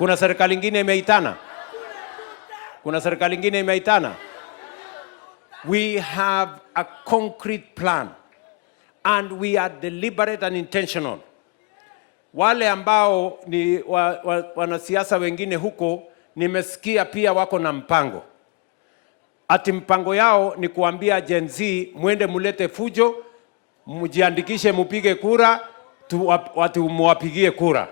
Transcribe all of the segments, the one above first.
Kuna serikali nyingine imeitana? Kuna serikali nyingine imeitana? We have a concrete plan and we are deliberate and intentional. Wale ambao ni wanasiasa wengine huko nimesikia pia wako na mpango. Ati mpango yao ni kuambia Gen Z mwende mulete fujo, mjiandikishe mupige kura, watu muwapigie kura.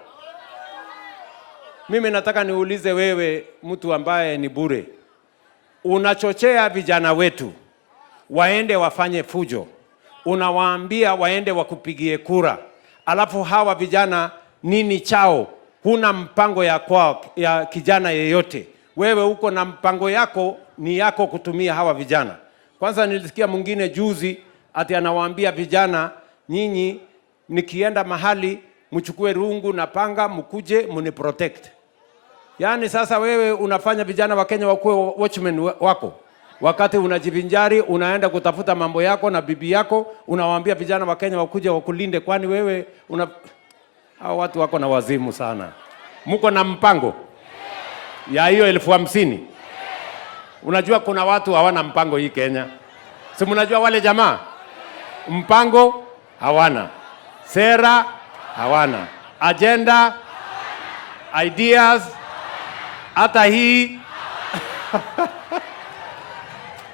Mimi nataka niulize wewe mtu ambaye ni bure. Unachochea vijana wetu waende wafanye fujo. Unawaambia waende wakupigie kura. Alafu hawa vijana nini chao? Huna mpango ya kijana yeyote. Wewe uko na mpango yako ni yako kutumia hawa vijana. Kwanza nilisikia mwingine juzi ati anawaambia vijana, nyinyi nikienda mahali mchukue rungu na panga mkuje mniprotect. Yaani sasa wewe unafanya vijana wa Kenya wakuwe watchmen wako. Wakati unajivinjari unaenda kutafuta mambo yako na bibi yako, unawaambia vijana wa Kenya wakuje wakulinde, kwani wewe hao watu wako na wazimu sana. Mko na mpango ya hiyo 50,000? Unajua kuna watu hawana mpango hii Kenya. Si mnajua wale jamaa? Mpango hawana. Sera hawana. Agenda, ideas, hata hii